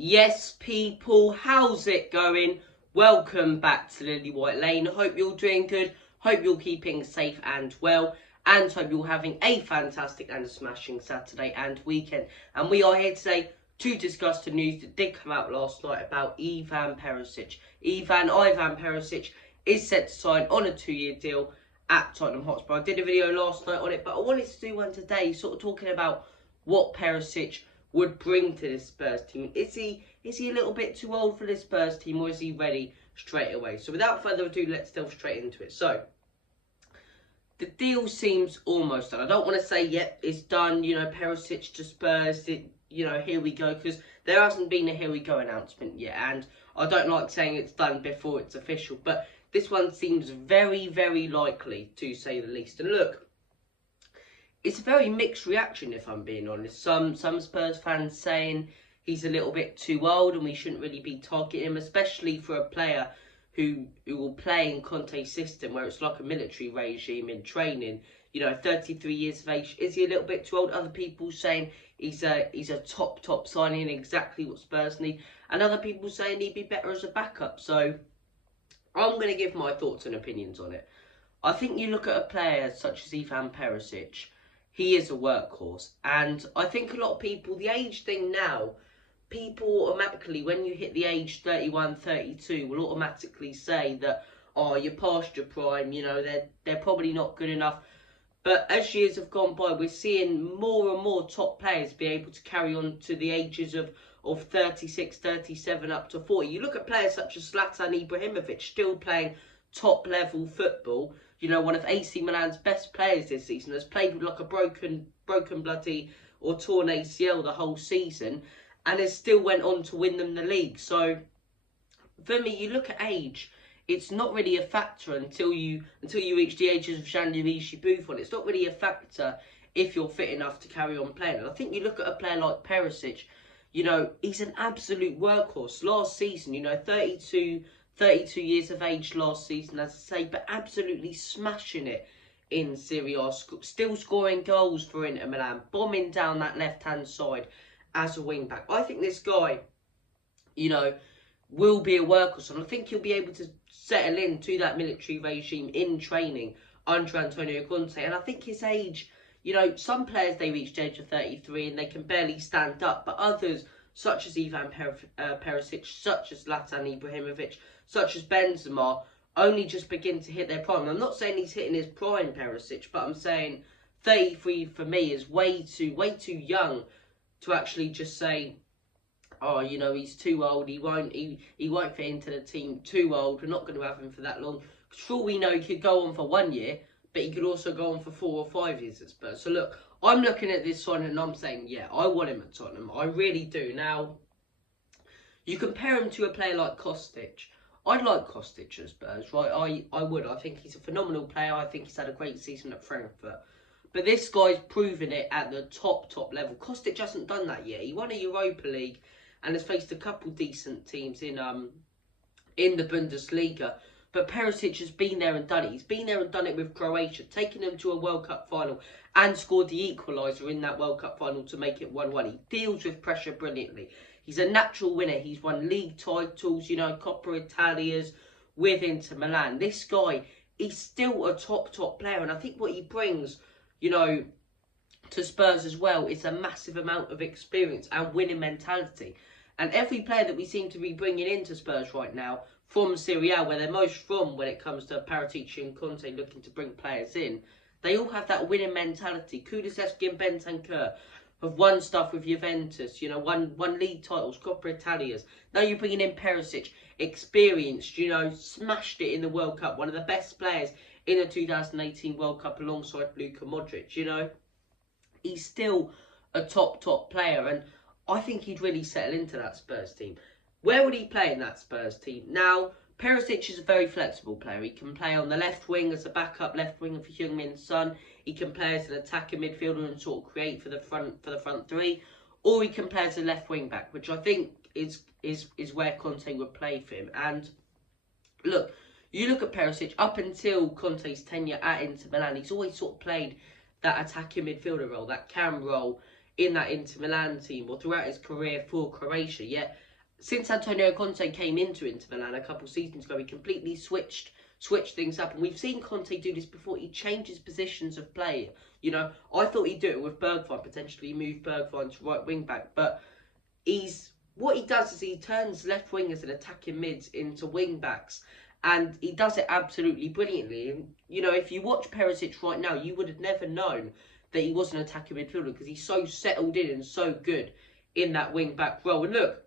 Yes, people, how's it going? Welcome back to Lily White Lane. Hope you're doing good. Hope you're keeping safe and well. And hope you're having a fantastic and a smashing Saturday and weekend. And we are here today to discuss the news that did come out last night about Ivan Perisic. Ivan Perisic is set to sign on a 2-year deal at Tottenham Hotspur. I did a video last night on it, but I wanted to do one today, sort of talking about what Perisic would bring to this Spurs team. Is he a little bit too old for this Spurs team, or is he ready straight away? So without further ado, let's delve straight into it. So the deal seems almost done. I don't want to say yep, it's done, Perisic to Spurs, here we go, because there hasn't been a here we go announcement yet, and I don't like saying it's done before it's official, but this one seems very, very likely, to say the least. And look, it's a very mixed reaction, if I'm being honest. Some Spurs fans saying he's a little bit too old and we shouldn't really be targeting him, especially for a player who will play in Conte's system where it's like a military regime in training. 33 years of age. Is he a little bit too old? Other people saying he's a top signing, exactly what Spurs need. And other people saying he'd be better as a backup. So I'm going to give my thoughts and opinions on it. I think you look at a player such as Ivan Perisic. He is a workhorse, and I think a lot of people, the age thing now, people automatically, when you hit the age 31, 32, will automatically say that, oh, you're past your prime, they're probably not good enough. But as years have gone by, we're seeing more and more top players be able to carry on to the ages of 36, 37, up to 40. You look at players such as Zlatan Ibrahimovic, still playing top-level football. One of AC Milan's best players this season, has played with like a broken bloody or torn ACL the whole season, and has still went on to win them the league. So for me, you look at age, it's not really a factor until you reach the ages of Jean-Louis Buffon. It's not really a factor if you're fit enough to carry on playing. And I think you look at a player like Perisic, he's an absolute workhorse. Last season, 32 years of age last season, as I say, but absolutely smashing it in Serie A. Still scoring goals for Inter Milan, bombing down that left-hand side as a wing-back. I think this guy, will be a workhorse, and I think he'll be able to settle into that military regime in training under Antonio Conte. And I think his age, some players, they reach the age of 33 and they can barely stand up, but others, such as Ivan Perisic, such as Zlatan Ibrahimovic, such as Benzema, only just begin to hit their prime. And I'm not saying he's hitting his prime, Perisic, but I'm saying 33 for me is way too young to actually just say, oh, he's too old, he won't fit into the team, too old, we're not going to have him for that long. For all we know, he could go on for 1 year, but he could also go on for 4 or 5 years at Spurs. So look, I'm looking at this one and I'm saying, yeah, I want him at Tottenham. I really do. Now, you compare him to a player like Kostic. I'd like Kostic at Spurs, right? I would. I think he's a phenomenal player. I think he's had a great season at Frankfurt. But this guy's proven it at the top level. Kostic hasn't done that yet. He won a Europa League and has faced a couple decent teams in the Bundesliga. But Perisic has been there and done it. He's been there and done it with Croatia, taking them to a World Cup final and scored the equaliser in that World Cup final to make it 1-1. He deals with pressure brilliantly. He's a natural winner. He's won league titles, Coppa Italias with Inter Milan. This guy, he's still a top player. And I think what he brings, to Spurs as well is a massive amount of experience and winning mentality. And every player that we seem to be bringing into Spurs right now from Serie A, where they're most from when it comes to Perisic and Conte looking to bring players in, they all have that winning mentality. Kulusevski and Bentancur have won stuff with Juventus, won league titles, Coppa Italias. Now you're bringing in Perisic, experienced, smashed it in the World Cup, one of the best players in the 2018 World Cup alongside Luka Modric, He's still a top player, and I think he'd really settle into that Spurs team. Where would he play in that Spurs team? Now, Perisic is a very flexible player. He can play on the left wing as a backup left winger for Heung-min Son. He can play as an attacking midfielder and sort of create for the front three, or he can play as a left wing back, which I think is where Conte would play for him. And look, you look at Perisic up until Conte's tenure at Inter Milan, he's always sort of played that attacking midfielder role, that cam role in that Inter Milan team, or throughout his career for Croatia. Yet since Antonio Conte came into Inter Milan a couple seasons ago, he completely switched things up. And we've seen Conte do this before. He changes positions of play. You know, I thought he'd do it with Bergwijn, potentially move Bergwijn to right wing back. But what he does is he turns left wingers and attacking mids into wing backs. And he does it absolutely brilliantly. And, you know, if you watch Perisic right now, you would have never known that he was an attacking midfielder because he's so settled in and so good in that wing back role. And look,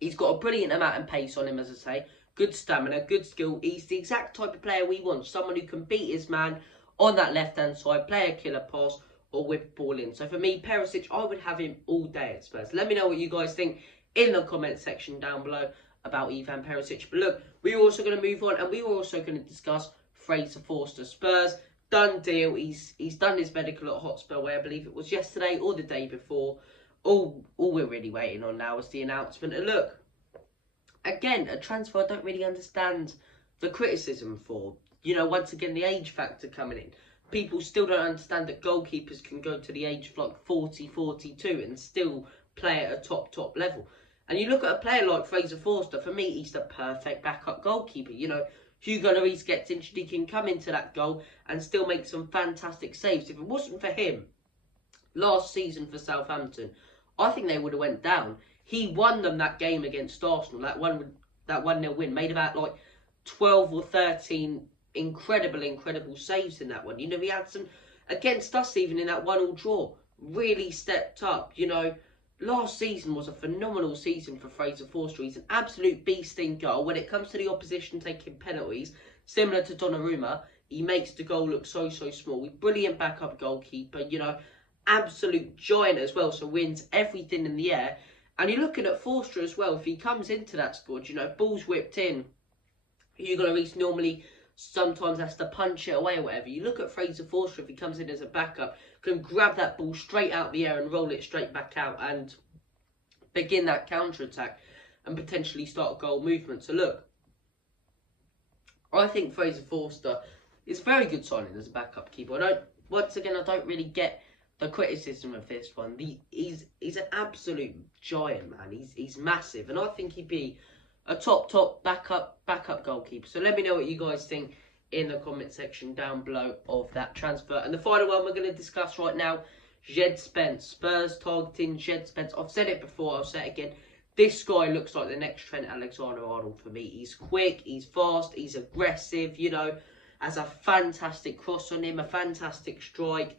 he's got a brilliant amount of pace on him, as I say. Good stamina, good skill. He's the exact type of player we want. Someone who can beat his man on that left-hand side, play a killer pass, or whip ball in. So for me, Perisic, I would have him all day at Spurs. Let me know what you guys think in the comment section down below about Ivan Perisic. But look, we're also going to move on, and we're also going to discuss Fraser Forster. Spurs, done deal. He's done his medical at Hotspur, where I believe it was yesterday or the day before. All we're really waiting on now is the announcement. And look, again, a transfer I don't really understand the criticism for. You know, once again, the age factor coming in. People still don't understand that goalkeepers can go to the age of like 40, 42 and still play at a top level. And you look at a player like Fraser Forster, for me, he's the perfect backup goalkeeper. You know, Hugo Lloris gets injured, he can come into that goal and still make some fantastic saves. If it wasn't for him, last season for Southampton, I think they would have went down. He won them that game against Arsenal, that 1-0 win, made about like 12 or 13 incredible saves in that one. You know, he had some against us even in that 1-1 draw. Really stepped up. You know, last season was a phenomenal season for Fraser Forster. He's an absolute beast in goal. When it comes to the opposition taking penalties, similar to Donnarumma, he makes the goal look so small. He's brilliant backup goalkeeper. You know, absolute giant as well. So wins everything in the air. And you're looking at Forster as well. If he comes into that squad, you know, ball's whipped in. Hugo Lloris normally sometimes has to punch it away or whatever. You look at Fraser Forster, if he comes in as a backup, can grab that ball straight out the air and roll it straight back out and begin that counter-attack and potentially start a goal movement. So look, I think Fraser Forster is a very good signing as a backup keeper. Once again, I don't really get the criticism of this one. He's an absolute giant, man. He's massive, and I think he'd be a top backup goalkeeper. So let me know what you guys think in the comment section down below of that transfer. And the final one we're going to discuss right now, Spence. Spurs targeting Spence. I've said it before, I'll say it again. This guy looks like the next Trent Alexander-Arnold for me. He's quick, he's fast, he's aggressive, you know, has a fantastic cross on him, a fantastic strike.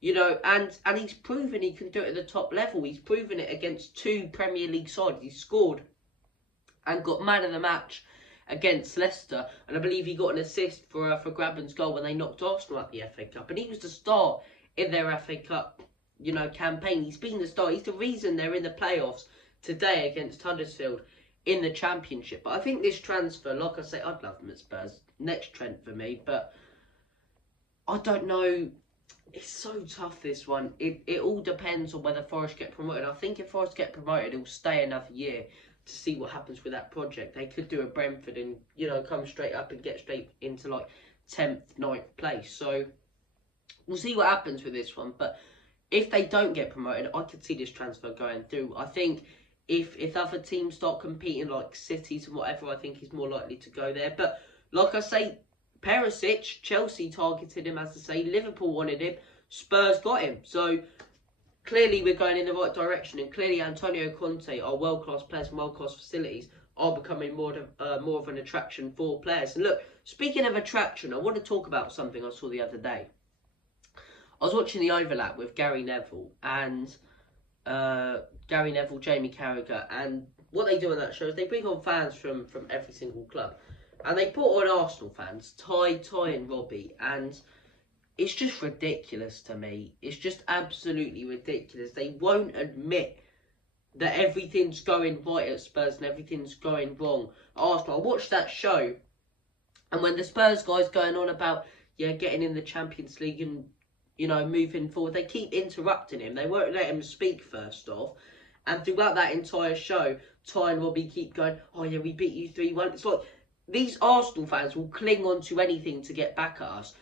You know, and he's proven he can do it at the top level. He's proven it against 2 Premier League sides. He scored and got man of the match against Leicester. And I believe he got an assist for Graben's goal when they knocked Arsenal out the FA Cup. And he was the star in their FA Cup, you know, campaign. He's been the star. He's the reason they're in the playoffs today against Huddersfield in the Championship. But I think this transfer, like I say, I'd love him at Spurs. Next Trent for me. But I don't know. It's so tough, this one. It all depends on whether Forest get promoted. I think if Forest get promoted, he'll stay another year to see what happens with that project. They could do a Brentford and, you know, come straight up and get straight into like 10th, 9th place. So we'll see what happens with this one. But if they don't get promoted, I could see this transfer going through. I think if other teams start competing like Cities and whatever, I think he's more likely to go there. But like I say, Perisic, Chelsea targeted him, as I say. Liverpool wanted him. Spurs got him. So clearly we're going in the right direction. And clearly Antonio Conte, our world-class players and world-class facilities, are becoming more of an attraction for players. And look, speaking of attraction, I want to talk about something I saw the other day. I was watching the overlap with Gary Neville and Jamie Carragher. And what they do on that show is they bring on fans from every single club. And they put on Arsenal fans, Ty and Robbie, and it's just ridiculous to me. It's just absolutely ridiculous. They won't admit that everything's going right at Spurs and everything's going wrong at Arsenal. I watched that show, and when the Spurs guy's going on about, yeah, getting in the Champions League and, you know, moving forward, they keep interrupting him. They won't let him speak first off. And throughout that entire show, Ty and Robbie keep going, oh yeah, we beat you 3-1. It's like, these Arsenal fans will cling on to anything to get back at us.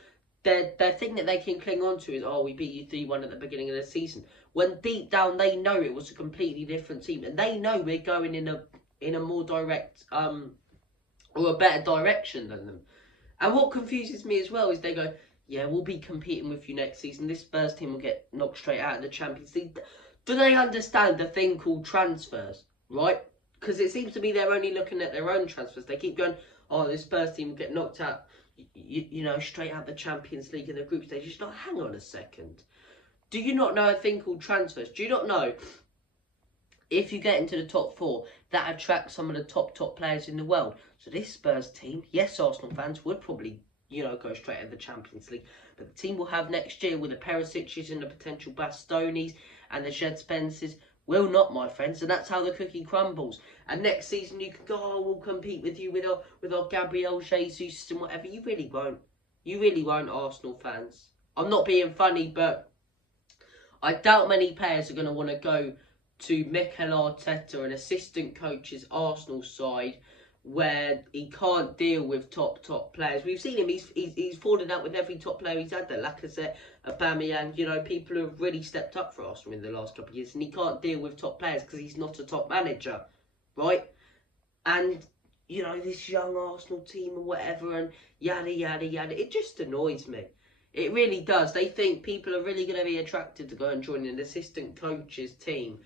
Their thing that they can cling on to is, oh, we beat you 3-1 at the beginning of the season. When deep down they know it was a completely different team. And they know we're going in a in a more direct or a better direction than them. And what confuses me as well is they go, yeah, we'll be competing with you next season. This Spurs team will get knocked straight out of the Champions League. Do they understand the thing called transfers, right? Because it seems to me they're only looking at their own transfers. They keep going, oh, this Spurs team will get knocked out, you know, straight out of the Champions League in the group stage. It's like, hang on a second. Do you not know a thing called transfers? Do you not know if you get into the top 4, that attracts some of the top players in the world? So this Spurs team, yes, Arsenal fans would probably, you know, go straight into the Champions League. But the team we'll have next year with the Perisics and the potential Bastonis and the Spences will not, my friends. And that's how the cookie crumbles. And next season you can go, oh, we'll compete with you with our Gabriel Jesus and whatever. You really won't. You really won't, Arsenal fans. I'm not being funny, but I doubt many players are going to want to go to Mikel Arteta, an assistant coach's Arsenal side, where he can't deal with top players. We've seen him; he's fallen out with every top player he's had there. Lacazette, Aubameyang, you know, people who have really stepped up for Arsenal in the last couple of years, and he can't deal with top players because he's not a top manager, right? And you know, this young Arsenal team or whatever, and yada yada yada. It just annoys me. It really does. They think people are really going to be attracted to go and join an assistant coach's team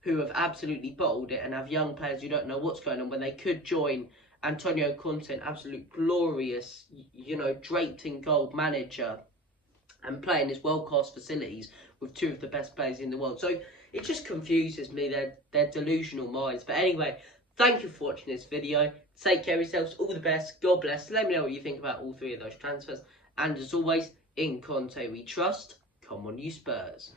who have absolutely bottled it and have young players who don't know what's going on, when they could join Antonio Conte, an absolute glorious, you know, draped in gold manager, and play in his world-class facilities with 2 of the best players in the world. So it just confuses me, their delusional minds. But anyway, thank you for watching this video. Take care of yourselves. All the best. God bless. Let me know what you think about all 3 of those transfers. And as always, in Conte we trust. Come on, you Spurs.